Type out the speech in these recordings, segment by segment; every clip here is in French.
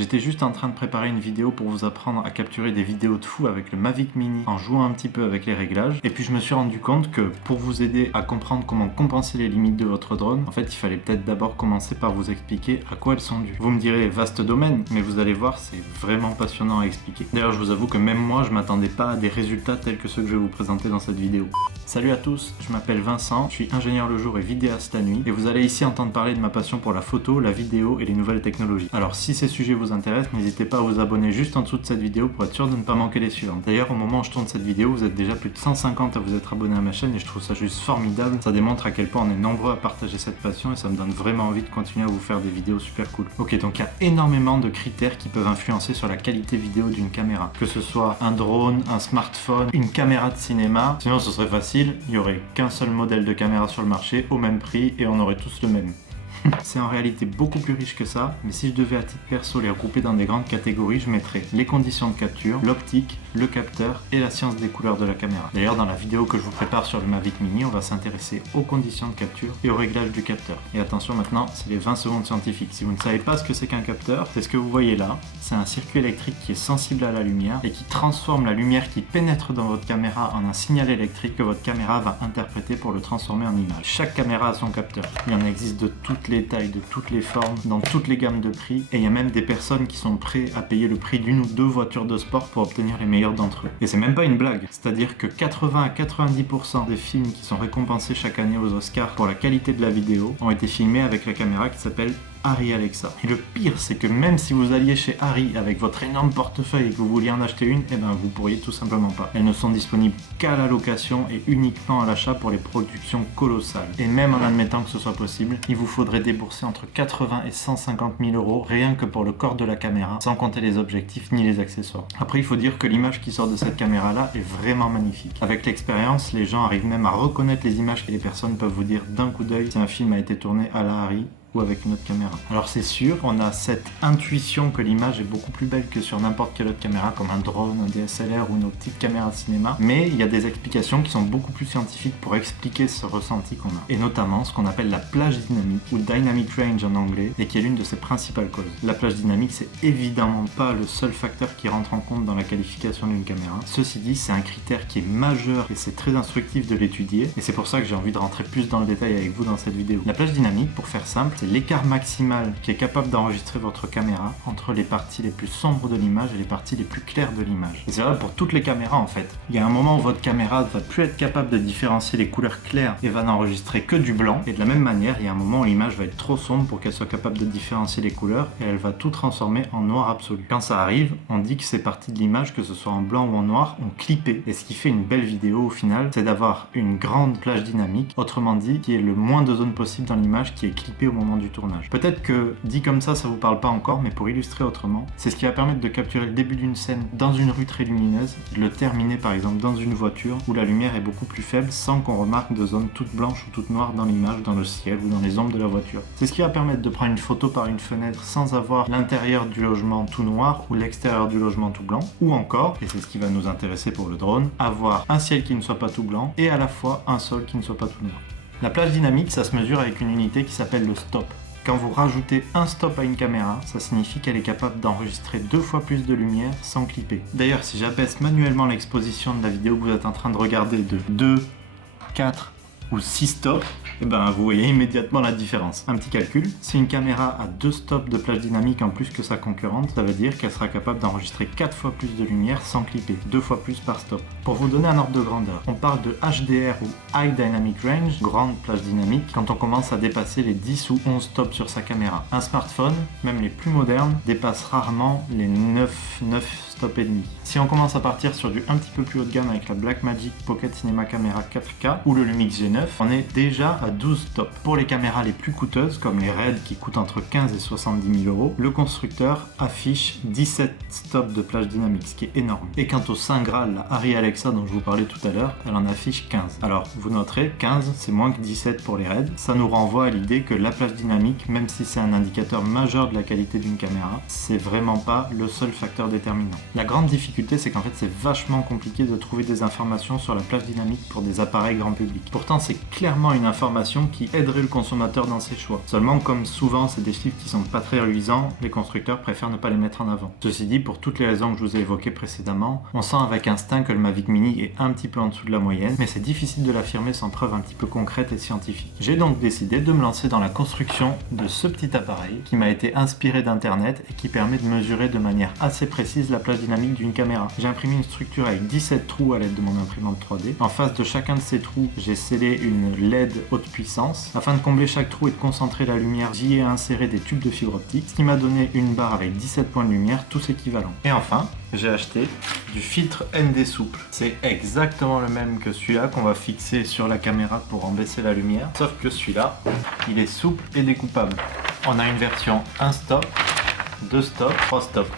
J'étais juste en train de préparer une vidéo pour vous apprendre à capturer des vidéos de fou avec le Mavic Mini en jouant un petit peu avec les réglages. Et puis je me suis rendu compte que pour vous aider à comprendre comment compenser les limites de votre drone, en fait il fallait peut-être d'abord commencer par vous expliquer à quoi elles sont dues. Vous me direz vaste domaine, mais vous allez voir c'est vraiment passionnant à expliquer. D'ailleurs je vous avoue que même moi je m'attendais pas à des résultats tels que ceux que je vais vous présenter dans cette vidéo. Salut à tous, je m'appelle Vincent, je suis ingénieur le jour et vidéaste la nuit et vous allez ici entendre parler de ma passion pour la photo, la vidéo et les nouvelles technologies. Alors si ces sujets vous intéressent, n'hésitez pas à vous abonner juste en dessous de cette vidéo pour être sûr de ne pas manquer les suivantes. D'ailleurs au moment où je tourne cette vidéo, vous êtes déjà plus de 150 à vous être abonnés à ma chaîne et je trouve ça juste formidable. Ça démontre à quel point on est nombreux à partager cette passion et ça me donne vraiment envie de continuer à vous faire des vidéos super cool. Ok, donc il y a énormément de critères qui peuvent influencer sur la qualité vidéo d'une caméra. Que ce soit un drone, un smartphone, une caméra de cinéma, sinon ce serait facile, il n'y aurait qu'un seul modèle de caméra sur le marché au même prix et on aurait tous le même. C'est en réalité beaucoup plus riche que ça, mais si je devais à titre perso les regrouper dans des grandes catégories, je mettrais les conditions de capture, l'optique, le capteur et la science des couleurs de la caméra. D'ailleurs, dans la vidéo que je vous prépare sur le Mavic Mini, on va s'intéresser aux conditions de capture et au réglage du capteur. Et attention maintenant, c'est les 20 secondes scientifiques. Si vous ne savez pas ce que c'est qu'un capteur, c'est ce que vous voyez là. C'est un circuit électrique qui est sensible à la lumière et qui transforme la lumière qui pénètre dans votre caméra en un signal électrique que votre caméra va interpréter pour le transformer en image. Chaque caméra a son capteur. Il en existe de toutes les tailles, de toutes les formes, dans toutes les gammes de prix et il y a même des personnes qui sont prêtes à payer le prix d'une ou deux voitures de sport pour obtenir les meilleurs d'entre eux. Et c'est même pas une blague, c'est-à-dire que 80 à 90% des films qui sont récompensés chaque année aux Oscars pour la qualité de la vidéo ont été filmés avec la caméra qui s'appelle Arri Alexa. Et le pire, c'est que même si vous alliez chez Arri avec votre énorme portefeuille et que vous vouliez en acheter une, eh ben vous pourriez tout simplement pas. Elles ne sont disponibles qu'à la location et uniquement à l'achat pour les productions colossales. Et même en admettant que ce soit possible, il vous faudrait débourser entre 80 et 150 000 euros rien que pour le corps de la caméra, sans compter les objectifs ni les accessoires. Après, il faut dire que l'image qui sort de cette caméra-là est vraiment magnifique. Avec l'expérience, les gens arrivent même à reconnaître les images et les personnes peuvent vous dire d'un coup d'œil si un film a été tourné à la Arri ou avec une autre caméra. Alors c'est sûr, on a cette intuition que l'image est beaucoup plus belle que sur n'importe quelle autre caméra, comme un drone, un DSLR ou une petite caméra de cinéma, mais il y a des explications qui sont beaucoup plus scientifiques pour expliquer ce ressenti qu'on a. Et notamment ce qu'on appelle la plage dynamique, ou dynamic range en anglais, et qui est l'une de ses principales causes. La plage dynamique, c'est évidemment pas le seul facteur qui rentre en compte dans la qualification d'une caméra. Ceci dit, c'est un critère qui est majeur et c'est très instructif de l'étudier, et c'est pour ça que j'ai envie de rentrer plus dans le détail avec vous dans cette vidéo. La plage dynamique, pour faire simple, c'est l'écart maximal qui est capable d'enregistrer votre caméra entre les parties les plus sombres de l'image et les parties les plus claires de l'image. Et c'est vrai pour toutes les caméras en fait. Il y a un moment où votre caméra ne va plus être capable de différencier les couleurs claires et va n'enregistrer que du blanc. Et de la même manière, il y a un moment où l'image va être trop sombre pour qu'elle soit capable de différencier les couleurs et elle va tout transformer en noir absolu. Quand ça arrive, on dit que ces parties de l'image, que ce soit en blanc ou en noir, ont clippé. Et ce qui fait une belle vidéo au final, c'est d'avoir une grande plage dynamique, autrement dit, qui est le moins de zones possible dans l'image qui est clippée au moment du tournage. Peut-être que dit comme ça vous parle pas encore, mais pour illustrer autrement, c'est ce qui va permettre de capturer le début d'une scène dans une rue très lumineuse, de le terminer par exemple dans une voiture où la lumière est beaucoup plus faible sans qu'on remarque de zones toutes blanches ou toutes noires dans l'image, dans le ciel ou dans les ombres de la voiture. C'est ce qui va permettre de prendre une photo par une fenêtre sans avoir l'intérieur du logement tout noir ou l'extérieur du logement tout blanc, ou encore, et c'est ce qui va nous intéresser pour le drone, avoir un ciel qui ne soit pas tout blanc et à la fois un sol qui ne soit pas tout noir. La plage dynamique, ça se mesure avec une unité qui s'appelle le stop. Quand vous rajoutez un stop à une caméra, ça signifie qu'elle est capable d'enregistrer 2 fois plus de lumière sans clipper. D'ailleurs, si j'abaisse manuellement l'exposition de la vidéo que vous êtes en train de regarder de 2, 4 ou 6 stops, et ben vous voyez immédiatement la différence. Un petit calcul, si une caméra a 2 stops de plage dynamique en plus que sa concurrente, ça veut dire qu'elle sera capable d'enregistrer 4 fois plus de lumière sans clipper, 2 fois plus par stop. Pour vous donner un ordre de grandeur, on parle de HDR ou High Dynamic Range, grande plage dynamique, quand on commence à dépasser les 10 ou 11 stops sur sa caméra. Un smartphone, même les plus modernes, dépasse rarement les 9 stops et demi. Si on commence à partir sur du un petit peu plus haut de gamme avec la Blackmagic Pocket Cinema Camera 4K ou le Lumix G9, on est déjà à 12 stops. Pour les caméras les plus coûteuses, comme les RED qui coûtent entre 15 et 70 000 euros, le constructeur affiche 17 stops de plage dynamique, ce qui est énorme. Et quant au Saint Graal, la Arri Alexa dont je vous parlais tout à l'heure, elle en affiche 15. Alors, vous noterez, 15 c'est moins que 17 pour les RED. Ça nous renvoie à l'idée que la plage dynamique, même si c'est un indicateur majeur de la qualité d'une caméra, c'est vraiment pas le seul facteur déterminant. La grande difficulté, c'est qu'en fait, c'est vachement compliqué de trouver des informations sur la plage dynamique pour des appareils grand public. Pourtant, c'est clairement une information qui aiderait le consommateur dans ses choix. Seulement, comme souvent c'est des chiffres qui sont pas très reluisants, les constructeurs préfèrent ne pas les mettre en avant. Ceci dit, pour toutes les raisons que je vous ai évoquées précédemment, on sent avec instinct que le Mavic Mini est un petit peu en dessous de la moyenne, mais c'est difficile de l'affirmer sans preuve un petit peu concrète et scientifique. J'ai donc décidé de me lancer dans la construction de ce petit appareil qui m'a été inspiré d'internet et qui permet de mesurer de manière assez précise la plage dynamique d'une caméra. J'ai imprimé une structure avec 17 trous à l'aide de mon imprimante 3D. En face de chacun de ces trous, j'ai scellé une LED haute puissance. Afin de combler chaque trou et de concentrer la lumière, j'y ai inséré des tubes de fibre optique, ce qui m'a donné une barre avec 17 points de lumière, tous équivalents. Et enfin, j'ai acheté du filtre ND souple. C'est exactement le même que celui-là qu'on va fixer sur la caméra pour en baisser la lumière, sauf que celui-là, il est souple et découpable. On a une version 1 stop, 2 stops, 3 stops.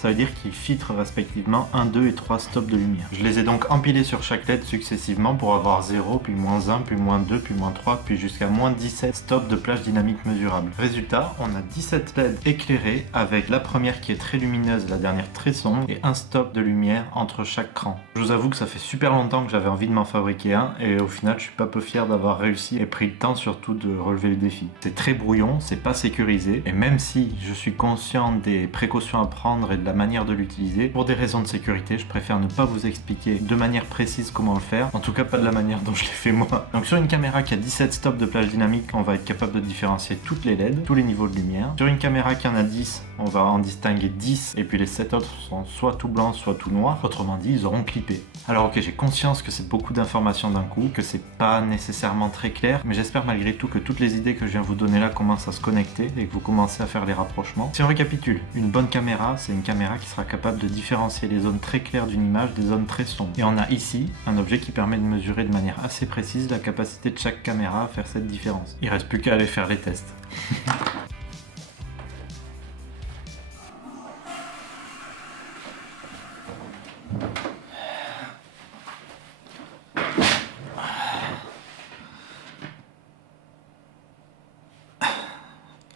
Ça veut dire qu'ils filtrent respectivement 1, 2 et 3 stops de lumière. Je les ai donc empilés sur chaque LED successivement pour avoir 0, puis moins 1, puis moins 2, puis moins 3, puis jusqu'à moins 17 stops de plage dynamique mesurable. Résultat, on a 17 LED éclairés avec la première qui est très lumineuse, la dernière très sombre et un stop de lumière entre chaque cran. Je vous avoue que ça fait super longtemps que j'avais envie de m'en fabriquer un et au final je suis pas peu fier d'avoir réussi et pris le temps surtout de relever le défi. C'est très brouillon, c'est pas sécurisé et même si je suis conscient des précautions à prendre et de la manière de l'utiliser, pour des raisons de sécurité, je préfère ne pas vous expliquer de manière précise comment le faire, en tout cas pas de la manière dont je l'ai fait moi. Donc sur une caméra qui a 17 stops de plage dynamique, on va être capable de différencier toutes les LED, tous les niveaux de lumière. Sur une caméra qui en a 10, on va en distinguer 10 et puis les 7 autres sont soit tout blanc, soit tout noir. Autrement dit, ils auront clippé. Alors ok, j'ai conscience que c'est beaucoup d'informations d'un coup, que c'est pas nécessairement très clair, mais j'espère malgré tout que toutes les idées que je viens vous donner là commencent à se connecter et que vous commencez à faire les rapprochements. Si on récapitule, une bonne caméra, c'est une caméra qui sera capable de différencier les zones très claires d'une image des zones très sombres. Et on a ici un objet qui permet de mesurer de manière assez précise la capacité de chaque caméra à faire cette différence. Il reste plus qu'à aller faire les tests.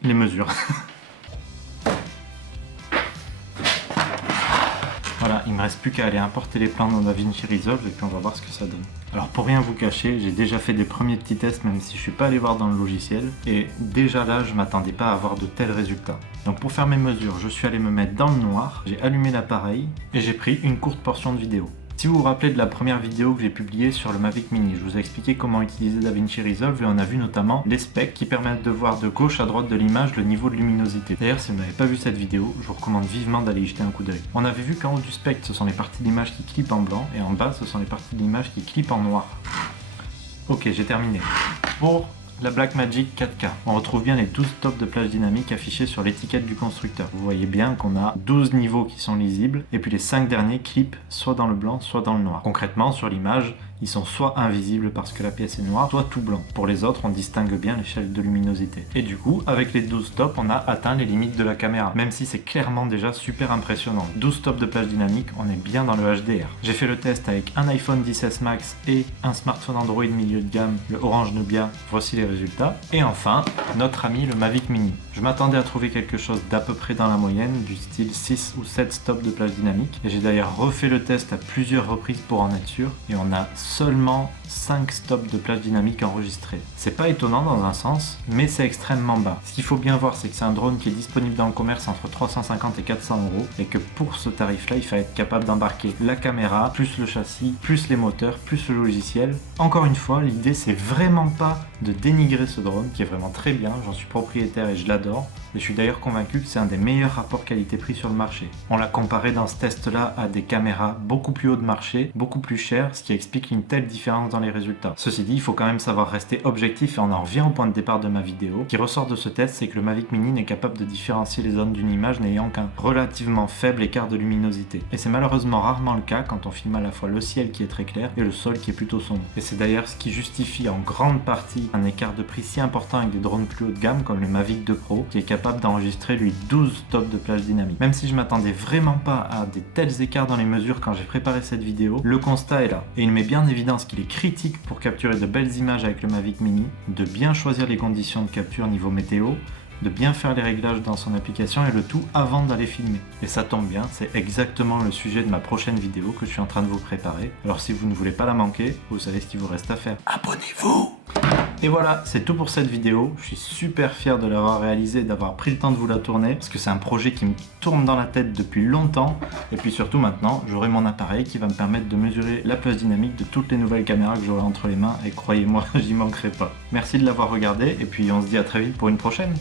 Les mesures. Voilà, il me reste plus qu'à aller importer les plans dans DaVinci Resolve et puis on va voir ce que ça donne. Alors pour rien vous cacher, j'ai déjà fait des premiers petits tests même si je suis pas allé voir dans le logiciel et déjà là je m'attendais pas à avoir de tels résultats. Donc pour faire mes mesures, je suis allé me mettre dans le noir, j'ai allumé l'appareil et j'ai pris une courte portion de vidéo. Si vous vous rappelez de la première vidéo que j'ai publiée sur le Mavic Mini, je vous ai expliqué comment utiliser DaVinci Resolve et on a vu notamment les specs qui permettent de voir de gauche à droite de l'image le niveau de luminosité. D'ailleurs, si vous n'avez pas vu cette vidéo, je vous recommande vivement d'aller y jeter un coup d'œil. On avait vu qu'en haut du spectre, ce sont les parties de l'image qui clippent en blanc et en bas, ce sont les parties de l'image qui clippent en noir. Ok, j'ai terminé. Pour la Blackmagic 4K, on retrouve bien les 12 stops de plage dynamique affichés sur l'étiquette du constructeur. Vous voyez bien qu'on a 12 niveaux qui sont lisibles et puis les 5 derniers clippent soit dans le blanc, soit dans le noir. Concrètement, sur l'image, ils sont soit invisibles parce que la pièce est noire, soit tout blanc. Pour les autres, on distingue bien l'échelle de luminosité. Et du coup, avec les 12 stops, on a atteint les limites de la caméra, même si c'est clairement déjà super impressionnant. 12 stops de plage dynamique, on est bien dans le HDR. J'ai fait le test avec un iPhone XS Max et un smartphone Android milieu de gamme, le Orange Nubia. Voici les résultats. Et enfin, notre ami le Mavic Mini. Je m'attendais à trouver quelque chose d'à peu près dans la moyenne, du style 6 ou 7 stops de plage dynamique. Et j'ai d'ailleurs refait le test à plusieurs reprises pour en être sûr, et on a seulement 5 stops de plage dynamique enregistrés. C'est pas étonnant dans un sens, mais c'est extrêmement bas. Ce qu'il faut bien voir, c'est que c'est un drone qui est disponible dans le commerce entre 350 et 400 euros, et que pour ce tarif-là, il fallait être capable d'embarquer la caméra, plus le châssis, plus les moteurs, plus le logiciel. Encore une fois, l'idée c'est vraiment pas de dénigrer ce drone, qui est vraiment très bien, j'en suis propriétaire et je l'adore. Et je suis d'ailleurs convaincu que c'est un des meilleurs rapports qualité-prix sur le marché. On l'a comparé dans ce test-là à des caméras beaucoup plus haut de marché, beaucoup plus chères, ce qui explique une telle différence dans les résultats. Ceci dit, il faut quand même savoir rester objectif et on en revient au point de départ de ma vidéo. Ce qui ressort de ce test, c'est que le Mavic Mini n'est capable de différencier les zones d'une image n'ayant qu'un relativement faible écart de luminosité. Et c'est malheureusement rarement le cas quand on filme à la fois le ciel qui est très clair et le sol qui est plutôt sombre. Et c'est d'ailleurs ce qui justifie en grande partie un écart de prix si important avec des drones plus haut de gamme comme le Mavic 2 Pro, qui est capable d'enregistrer lui 12 stops de plage dynamique. Même si je m'attendais vraiment pas à des tels écarts dans les mesures quand j'ai préparé cette vidéo, le constat est là. Et il met bien en évidence qu'il est critique pour capturer de belles images avec le Mavic Mini, de bien choisir les conditions de capture niveau météo, de bien faire les réglages dans son application et le tout avant d'aller filmer. Et ça tombe bien, c'est exactement le sujet de ma prochaine vidéo que je suis en train de vous préparer. Alors si vous ne voulez pas la manquer, vous savez ce qu'il vous reste à faire. Abonnez-vous! Et voilà, c'est tout pour cette vidéo. Je suis super fier de l'avoir réalisée, d'avoir pris le temps de vous la tourner, parce que c'est un projet qui me tourne dans la tête depuis longtemps. Et puis surtout maintenant, j'aurai mon appareil qui va me permettre de mesurer la pulse dynamique de toutes les nouvelles caméras que j'aurai entre les mains. Et croyez-moi, j'y manquerai pas. Merci de l'avoir regardé, et puis on se dit à très vite pour une prochaine.